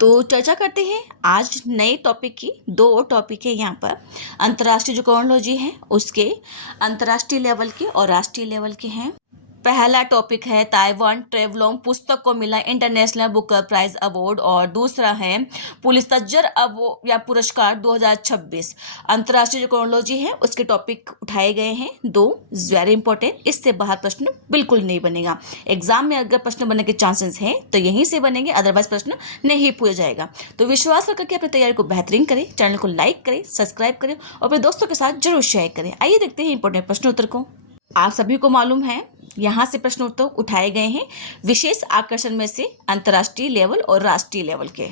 तो चर्चा करते हैं आज नए टॉपिक की। दो टॉपिक है यहाँ पर। अंतर्राष्ट्रीय जो क्रोनोलॉजी है उसके अंतर्राष्ट्रीय लेवल के और राष्ट्रीय लेवल के हैं। पहला टॉपिक है ताइवान ट्रैवलोंग पुस्तक को मिला इंटरनेशनल बुकर प्राइज अवार्ड और दूसरा है पुलित्जर अवार्ड या पुरस्कार 2026। अंतर्राष्ट्रीय जो क्रोनोलॉजी है उसके टॉपिक उठाए गए हैं दो। वेरी इंपॉर्टेंट, इससे बाहर प्रश्न बिल्कुल नहीं बनेगा। एग्जाम में अगर प्रश्न बनने के चांसेस हैं तो यहीं से बनेंगे, अदरवाइज प्रश्न नहीं पूछा जाएगा। तो विश्वास करके अपनी तैयारी को बेहतरीन करें, चैनल को लाइक करें, सब्सक्राइब करें और अपने दोस्तों के साथ जरूर शेयर करें। आइए देखते हैं इंपॉर्टेंट प्रश्न उत्तर को। आप सभी को मालूम है यहाँ से प्रश्न उत्तर उठाए गए हैं विशेष आकर्षण में से अंतर्राष्ट्रीय लेवल और राष्ट्रीय लेवल के।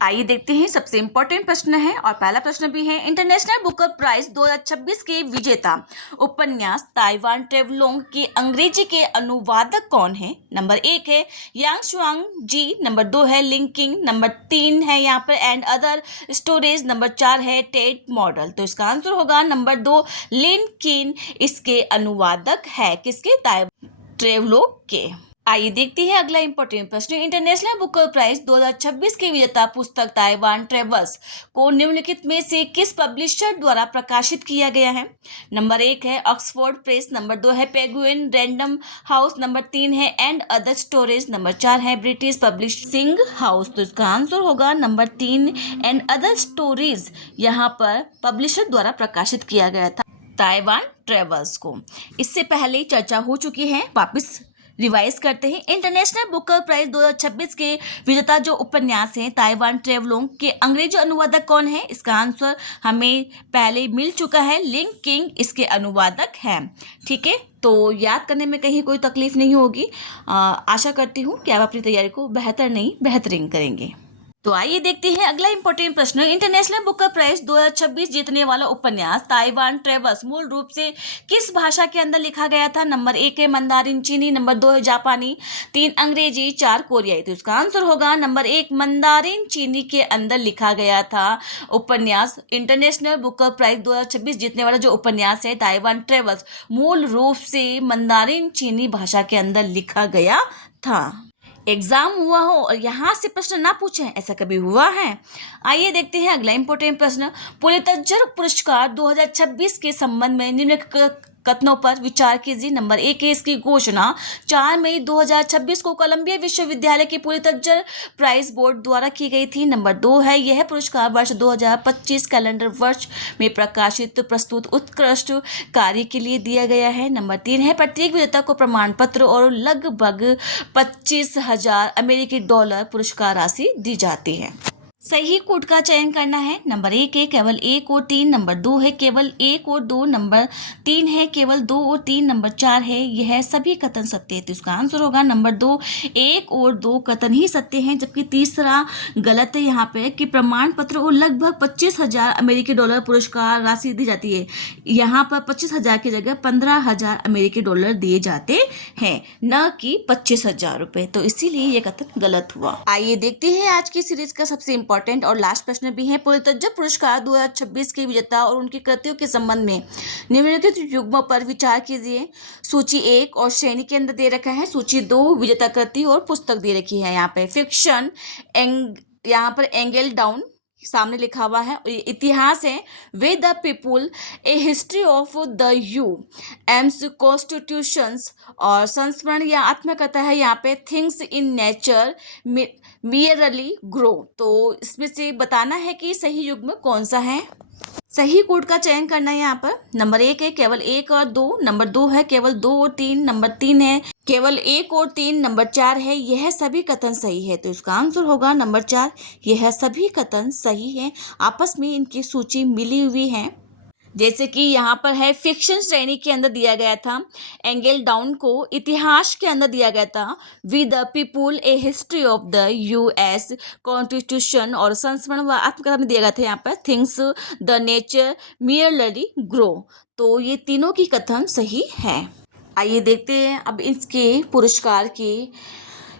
आइए देखते हैं सबसे इंपॉर्टेंट प्रश्न है और पहला प्रश्न भी है इंटरनेशनल बुकर प्राइज 2026 के विजेता उपन्यास ताइवान ट्रैवलोंग के अंग्रेजी के अनुवादक कौन है? नंबर 1 है यांग शुआंग जी, नंबर 2 है लिंकिंग, नंबर 3 है यहाँ पर एंड अदर स्टोरेज, नंबर 4 है टेट मॉडल। तो इसका आंसर होगा नंबर 2 लिन किन इसके अनुवादक है। किसके? ताइवान ट्रैवलोंग के। आइए देखते हैं अगला इंपॉर्टेंट प्रश्न। इंटरनेशनल बुकर प्राइज 2026 के विजेता पुस्तक ताइवान ट्रैवल्स को निम्नलिखित में से किस पब्लिशर द्वारा प्रकाशित किया गया है? नंबर 1 है ऑक्सफोर्ड प्रेस, नंबर 2 है पेंगुइन रैंडम हाउस, नंबर 3 है एंड अदर स्टोरेज, नंबर 4 है ब्रिटिश पब्लिशिंग हाउस। तो इसका आंसर होगा नंबर 3 एंड अदर स्टोरेज यहाँ पर पब्लिशर द्वारा प्रकाशित किया गया था ताइवान ट्रैवल्स को। इससे पहले चर्चा हो चुकी है, वापिस रिवाइज करते हैं। इंटरनेशनल बुकर प्राइज 2026 के विजेता जो उपन्यास हैं ताइवान ट्रैवलोंग के अंग्रेजी अनुवादक कौन है? इसका आंसर हमें पहले मिल चुका है, लिंग किंग इसके अनुवादक हैं। ठीक है, तो याद करने में कहीं कोई तकलीफ नहीं होगी। आशा करती हूँ कि आप अपनी तैयारी को बेहतर नहीं बेहतरीन करेंगे। तो आइए देखते हैं अगला इंपॉर्टेंट प्रश्न। इंटरनेशनल बुकर प्राइज 2026 जीतने वाला उपन्यास ताइवान ट्रैवल्स मूल रूप से किस भाषा के अंदर लिखा गया था? नंबर 1 है मंदारिन चीनी, नंबर 2 है जापानी, 3 अंग्रेजी, 4 कोरियाई। तो इसका आंसर होगा नंबर 1 मंदारिन चीनी के अंदर लिखा गया था उपन्यास। इंटरनेशनल बुकर प्राइज 2026 जीतने वाला जो उपन्यास है ताइवान ट्रैवल्स मूल रूप से मंदारिन चीनी भाषा के अंदर लिखा गया था। एग्जाम हुआ हो और यहाँ से प्रश्न ना पूछे, ऐसा कभी हुआ है? आइए देखते हैं अगला इंपॉर्टेंट प्रश्न। पुलित्जर पुरस्कार 2026 के संबंध में निम्नलिखित कथनों पर विचार कीजिए। नंबर 1 है इसकी घोषणा 4 मई 2026 को कोलंबिया विश्वविद्यालय के पुलित्जर प्राइज बोर्ड द्वारा की गई थी। नंबर 2 है यह पुरस्कार वर्ष 2025 कैलेंडर वर्ष में प्रकाशित प्रस्तुत उत्कृष्ट कार्य के लिए दिया गया है। नंबर 3 है प्रत्येक विजेता को प्रमाण पत्र और लगभग 25,000 अमेरिकी डॉलर पुरस्कार राशि दी जाती है। सही कोड का चयन करना है। नंबर 1 है केवल 1 और 3, नंबर 2 है केवल 1 और 2, नंबर 3 है केवल 2 और 3, नंबर 4 है यह सभी कथन सत्य है। तो इसका आंसर होगा नंबर 2 1 और 2 कथन ही सत्य हैं, जबकि तीसरा गलत है यहाँ पे कि प्रमाण पत्र और लगभग 25,000 अमेरिकी डॉलर पुरस्कार राशि दी जाती है। यहाँ पर 25,000 की जगह 15,000 अमेरिकी डॉलर दिए जाते हैं, न कि 25,000 रुपये। तो इसीलिए ये कथन गलत हुआ। आइए देखते हैं आज की सीरीज का सबसे इंपॉर्टेंट और लास्ट प्रश्न भी है। पुलित्जर पुरस्कार 2026 के विजेता और उनकी कृतियों के संबंध में निम्नलिखित युग्मों पर विचार कीजिए। सूची 1 और श्रेणी के अंदर दे रखा है, सूची 2 विजेता कृति और पुस्तक दे रखी है। यहाँ पे फिक्शन यहाँ पर एंगल डाउन सामने लिखा हुआ है। इतिहास है way the people A history of the you AIIMS constitutions और संस्मरण या आत्मकथा है यहाँ पे things in nature merely grow. तो इसमें से बताना है कि सही युग्म कौन सा है। सही कोड का चयन करना है यहाँ पर। नंबर 1 है केवल 1 और 2, नंबर 2 है केवल 2 और 3, नंबर 3 है केवल 1 और 3, नंबर 4 है यह सभी कथन सही है। तो इसका आंसर होगा नंबर 4 यह सभी कथन सही है। आपस में इनकी सूची मिली हुई है। जैसे कि यहाँ पर है फिक्शन श्रेणी के अंदर दिया गया था, एंगल डाउन को इतिहास के अंदर दिया गया था with the people A history of the US constitution और संस्मरण व आत्मकथा में दिया गया था यहाँ पर things the nature merely grow. तो ये तीनों की कथन सही है। आइए देखते हैं अब इसके पुरस्कार की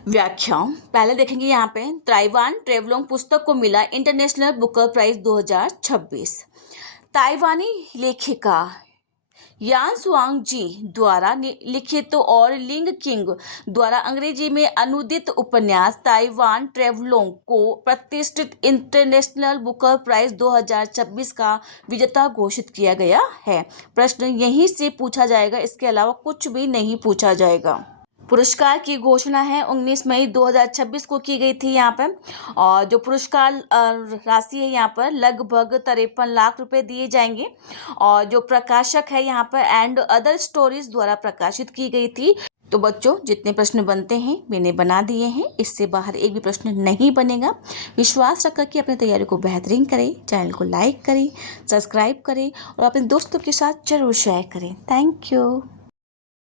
व्याख्या। पहले देखेंगे यहाँ पे ताइवान ट्रैवलोंग पुस्तक को मिला इंटरनेशनल बुकर प्राइज 2026। ताइवानी लेखिका यान सुआंग जी द्वारा लिखित और लिंग किंग द्वारा अंग्रेजी में अनुदित उपन्यास ताइवान ट्रैवलोग को प्रतिष्ठित इंटरनेशनल बुकर प्राइज 2026 का विजेता घोषित किया गया है। प्रश्न यहीं से पूछा जाएगा, इसके अलावा कुछ भी नहीं पूछा जाएगा। पुरस्कार की घोषणा है 19 मई 2026 को की गई थी यहाँ पर, और जो पुरस्कार राशि है यहाँ पर लगभग 53 लाख रुपए दिए जाएंगे, और जो प्रकाशक है यहाँ पर एंड अदर स्टोरीज द्वारा प्रकाशित की गई थी। तो बच्चों, जितने प्रश्न बनते हैं मैंने बना दिए हैं, इससे बाहर एक भी प्रश्न नहीं बनेगा। विश्वास रखकर कि अपनी तैयारी को बेहतरीन करें, चैनल को लाइक करें, सब्सक्राइब करें और अपने दोस्तों के साथ जरूर शेयर करें। Thank you.